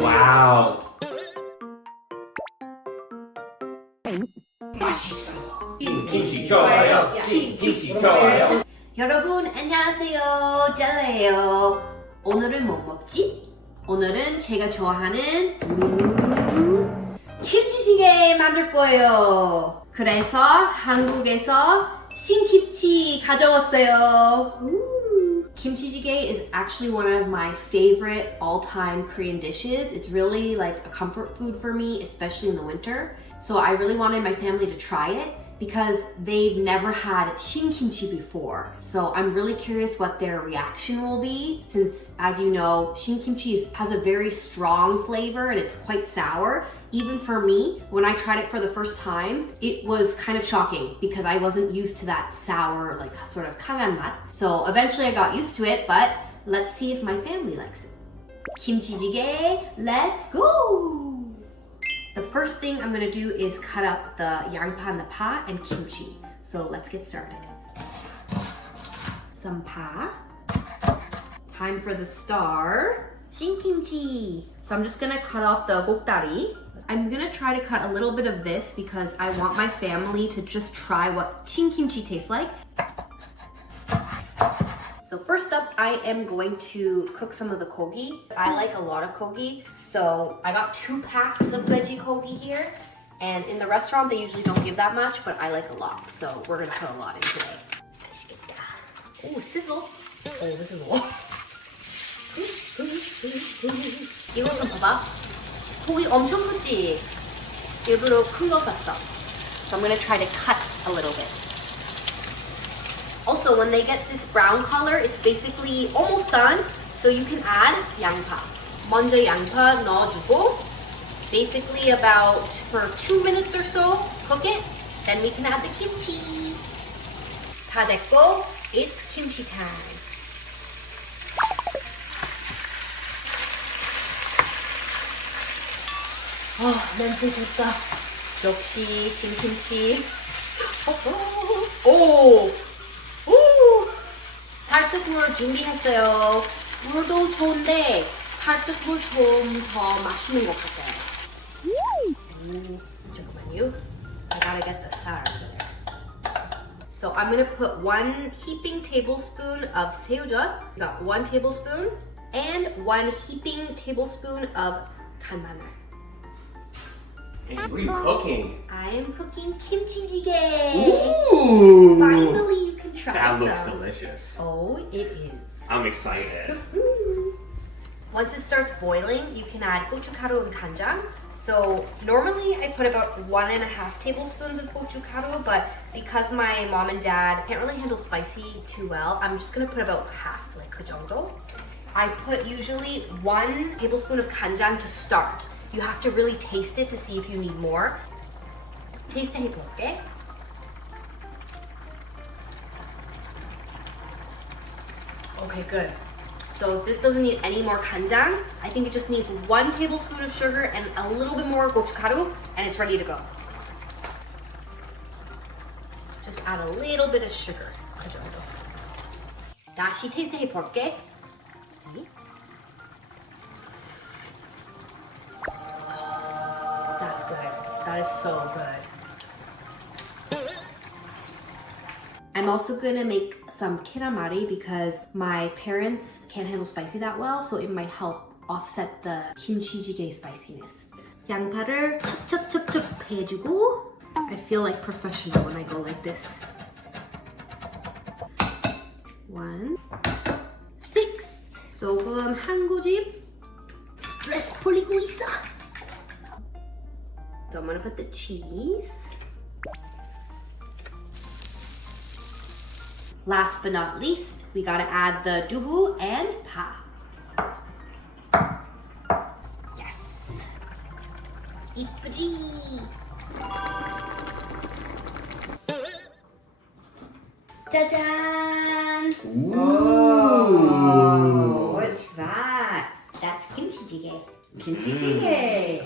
와우. 맛있어요. 김치 좋아요. 김치 좋아요. 여러분 안녕하세요. 젤라예요. 오늘은 뭐 먹지? 오늘은 제가 좋아하는 김치찌개 만들 거예요. 그래서 한국에서 신김치 가져왔어요. Kimchi찌개 is actually one of my favorite all-time Korean dishes. It's really like a comfort food for me, especially in the winter. So I really wanted my family to try it because they've never had shinkimchi before. So I'm really curious what their reaction will be since, as you know, shinkimchi has a very strong flavor and it's quite sour. Even for me, when I tried it for the first time, it was kind of shocking because I wasn't used to that sour, like sort of 강한 맛. So eventually I got used to it, but let's see if my family likes it. Kimchi찌개, let's go! The first thing I'm gonna do is cut up the 양파 and the pa and kimchi. So let's get started. Some pa. Time for the star. 신김치. So I'm just gonna cut off the gokda리. I'm gonna try to cut a little bit of this because I want my family to just try what 신김치 tastes like. So first up, I am going to cook some of the kogi. I like a lot of kogi, so I got 2 packs of veggie kogi here. And in the restaurant, they usually don't give that much, but I like a lot. So we're gonna put a lot in today. 맛있겠다. Oh, sizzle. Oh, this is a lot. 이거 좀 봐봐. 고기 엄청 크지? 일부러 큰 거 샀어. So I'm gonna try to cut a little bit. Also, when they get this brown color, it's basically almost done. So you can add 양파. 먼저 양파 넣어주고, basically about for 2 minutes or so, cook it. Then we can add the kimchi. 다 됐고, it's kimchi time. 냄새 좋다. 역시 신김치. 오! 살뜨물 준비했어요. 물도 좋은데 살뜨물 좀 더 맛있는 것 같아요. 잠깐만요. I gotta get the salt over there. So I'm gonna put 1 heaping tablespoon of 새우젓. Got 1 tablespoon and 1 heaping tablespoon of 간마늘. Hey, what are you cooking? I am cooking kimchi찌개. Ooh! Finally, you can try That some. looks delicious. Oh, it is. I'm excited. Once it starts boiling, you can add gochugaru and kanjang. So normally I put about 1.5 tablespoons of gochugaru, but because my mom and dad can't really handle spicy too well, I'm just gonna put about half, like 그 정도. I put usually 1 tablespoon of kanjang to start. You have to really taste it to see if you need more. Taste 해볼게. Okay, good. So this doesn't need any more kanjang. I think it just needs 1 tablespoon of sugar and a little bit more gochugaru, and it's ready to go. Just add a little bit of sugar. 그 정도. 다시 테이스트 해볼게. See? That's good. That is so good. I'm also gonna make some calamari because my parents can't handle spicy that well, so it might help offset the kimchi찌개 spiciness. 양파를 첩첩첩첩 해주고, I feel like professional when I go like this. 1, 6. 소금 한 고집. 스트레스 풀리고 있어. So I'm gonna put the cheese. Last but not least, we gotta add the dubu and pa. Yes. 이쁘지? 짜잔! Ooh. What's that? That's kimchi찌개. Kimchi찌개.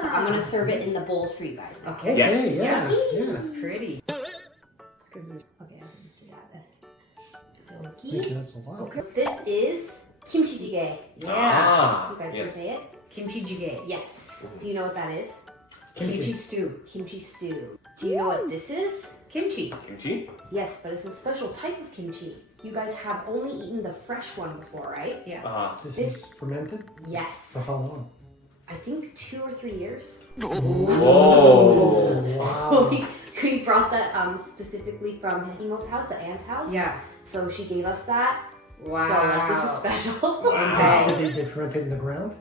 So I'm gonna serve it in the bowls for you guys. Okay. Yes. Yeah. It's pretty. Okay, I'll just do that then. Thank you, that's a lot. Okay. This is 김치찌개. Yeah. You guys yes. can say it? Kimchi찌개. Yes. Do you know what that is? Kimchi stew. Kimchi stew. Do you know what this is? Kimchi. Kimchi? Yes, but it's a special type of kimchi. You guys have only eaten the fresh one before, right? Yeah. This is fermented? Yes. For how long? I think 2 or 3 years. Whoa. So we brought that specifically from Himo's house, the aunt's house. Yeah. So she gave us that. Wow. So like, this is special. Wow. Did they ferment it in the ground?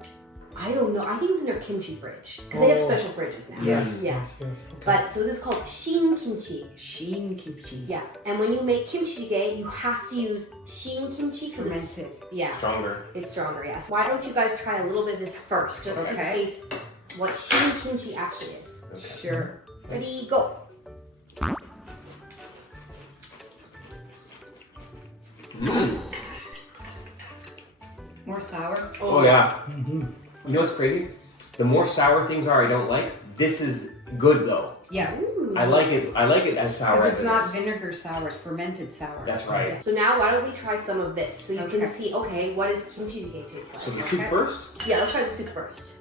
I don't know. I think it was in their kimchi fridge because they have Oh. special fridges now. Yes. Yeah. Yes, okay. But so this is called shin kimchi. Shin kimchi. Yeah. And when you make kimchi-jjigae, you have to use shin kimchi because it's Fermented. yeah, Stronger. it's stronger. Yes. Why don't you guys try a little bit of this first, just to Okay. taste what shin kimchi actually is? Okay. Sure. Ready, go. More sour. Oh yeah. Mm-hmm. You know what's crazy? The more sour things are I don't like, this is good though. Yeah. Ooh. I like it as sour Because as it's it not is. vinegar sour, it's fermented sour. That's right. So now why don't we try some of this so you Okay. can see, okay, what does kimchi-jjigae taste like? So the soup Okay. first? Yeah, let's try the soup first.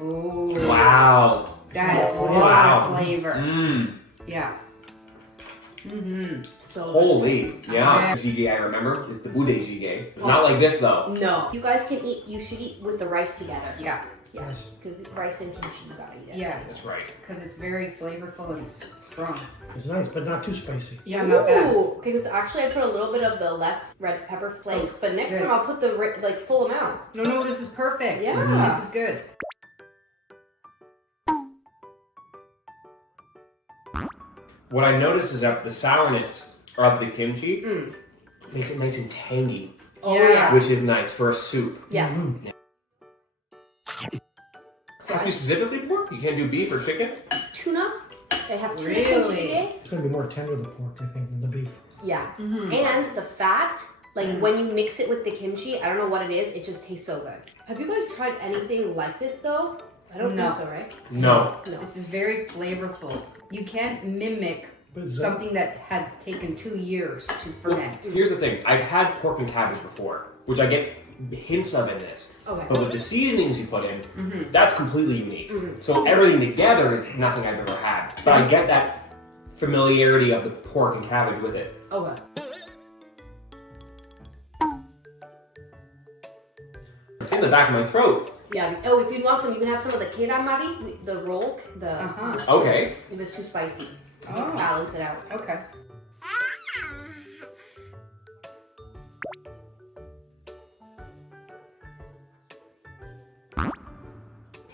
Oh. Wow. That is a Wow. lot of flavor. Mmm. Yeah. Mm-hmm. So Holy. Yeah. Okay. Jjigae I remember is the bude jjigae. It's not like this though. no. You guys can eat, you should eat with the rice together. Yeah. Yeah, Yes. because rice and kimchi, you gotta eat it. Yeah. That's right. Because it's very flavorful and strong. It's nice, but not too spicy. Yeah, not bad. Ooh, okay, because actually I put a little bit of the less red pepper flakes, but next good. time I'll put the like full amount. No, this is perfect. Yeah. This is good. What I noticed is that the sourness of the kimchi Mm. makes it nice and tangy, Oh Yeah. which is nice for a soup. Yeah. Mhm. So Ask you specifically pork? You can't do beef or chicken? tuna, they have tuna Really? kimchi-jjigae. It's going to be more tender, the pork, I think, than the beef. Yeah, Mm-hmm. and the fat, like when you mix it with the kimchi, I don't know what it is, it just tastes so good. Have you guys tried anything like this though? I don't No. think so, right? No. No. This is very flavorful. You can't mimic But is that, something that had taken 2 years to ferment. Here's the thing. I've had pork and cabbage before, which I get hints of in this. Okay. But with the seasonings you put in, Mhm. that's completely unique. Mhm. So everything together is nothing I've ever had. But I get that familiarity of the pork and cabbage with it. Okay. It's in the back of my throat. Yeah. Oh, if you want some, you can have some of the keramari, the roll, the. Uh-huh. Okay. If it's too spicy, you Oh. can balance it out. Okay.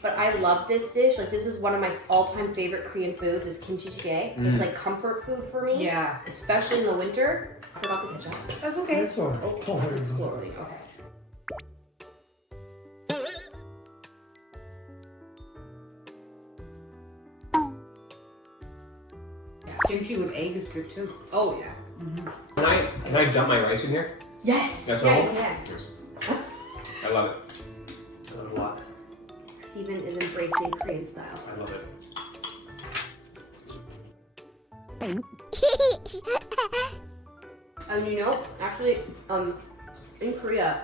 But I love this dish. Like this is one of my all-time favorite Korean foods. Is kimchi jjigae. It's like comfort food for me. Yeah. Especially in the winter. I forgot the ketchup. That's okay. That's all right. Oh, Don't this worry is about it. slowly. Okay. Kimchi with egg is good too. Oh yeah. Can I dump my rice in here? Yes. That's yeah, all? you can. I love it. I love it a lot. Steven is embracing Korean style. I love it. And you know, actually, in Korea,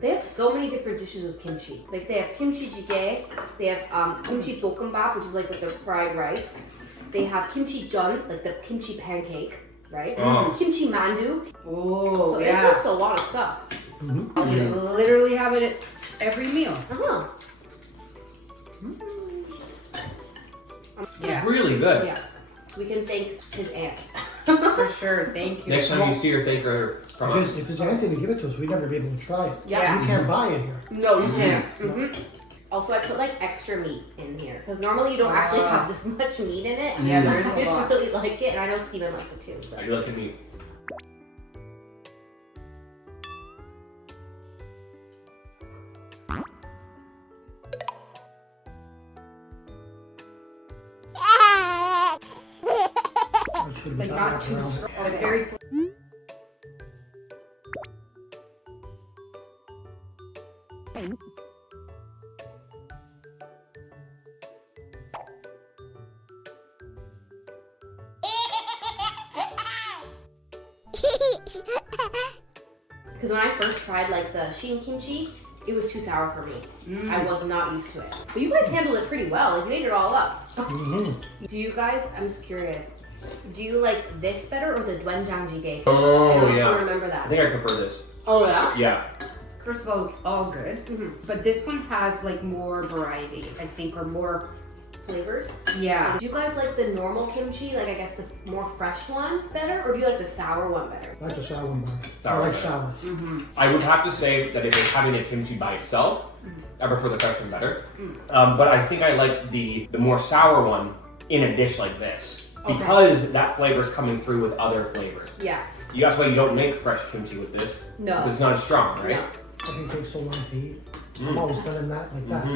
they have so many different dishes with kimchi. Like they have kimchi jjigae, they have kimchi bokkeumbap, which is like with the fried rice. They have kimchi jeon, like the kimchi pancake, right? Oh. Kimchi mandu. Oh, So yeah. it's just a lot of stuff. Mhm. You literally have it at every meal. Uh-huh. Yeah, Really good. Yeah. We can thank his aunt. for sure. Thank you. Next time you see her, thank her from us. If it's Anthony, give it to us. We'd never be able to try it. Yeah. You can't buy it here. No, you can't. Also, I put like extra meat in here because normally you don't actually Ah. have this much meat in it. Yeah, there is I a just lot. really like it, and I know Steven likes it too. So. I do like the meat. It's gonna be But not too around. strong. But very Because when I first tried like the Shin-kimchi, it was too sour for me. I was not used to it. But you guys handled it pretty well. Like, you ate it all up. Do you guys, I'm just curious, do you like this better or the doenjang jjigae? Oh, I don't know yeah. if you remember that. I think I prefer this. Oh yeah? Yeah. First of all, it's all good. But this one has like more variety, I think, or more Flavors? yeah. Do you guys like the normal kimchi, like I guess the more fresh one better, or do you like the sour one better? I like the sour one better. I Sour like better. sour. I would have to say that if it's having a kimchi by itself, I prefer the fresh one better. But I think I like the more sour one in a dish like this. Because that flavor is coming through with other flavors. Yeah. That's why you don't make fresh kimchi with this. No. Because it's not as strong, right? No. I think it takes so long to eat. I'm always done in that like that.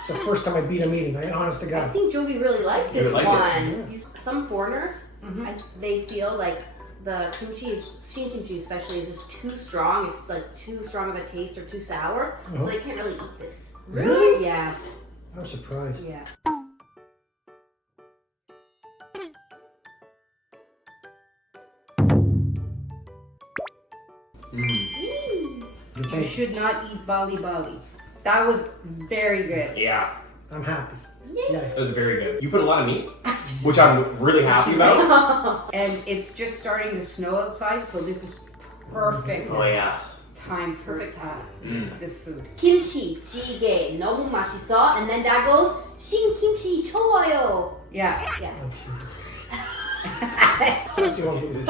It's the first time I beat a meeting, right? Honest to I God. think Joby really liked You this would like one. Some foreigners, they feel like the kimchi, Shin kimchi especially, is just too strong. It's like too strong of a taste or too sour, so they can't really eat this. Really? Yeah. I'm surprised. Yeah. You should not eat bali bali. That was very good. Yeah. I'm happy. Yeah. That was very good. You put a lot of meat, which I'm really happy about. And it's just starting to snow outside, so this is perfect Oh yeah. time for this food. 김치찌개 너무 맛있어, and then that goes 신김치 좋아요. Yeah. Yeah. That's the only one.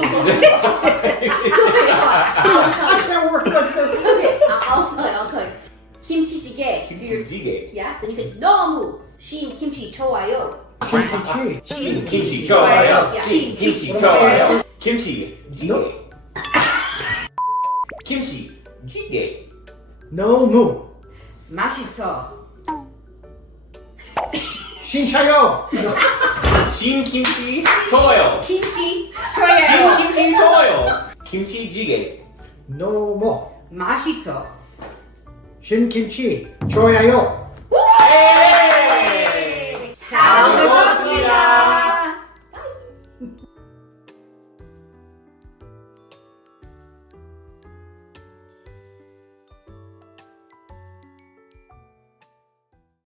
I can't work like this. Okay, I'll tell you. 김치찌개. 김치찌개. Yeah. Then you say 너무 신김치 좋아요. Kimchi. 김치 좋아요. Yeah. 김치 좋아요. 김치찌개. No. 김치찌개. 너무. 맛있어. 신차요. 신김치 좋아요. 김치 좋아요. 신김치 좋아요. 김치찌개. 너무. 맛있어. 신김치. 좋아요. 잘 먹었습니다.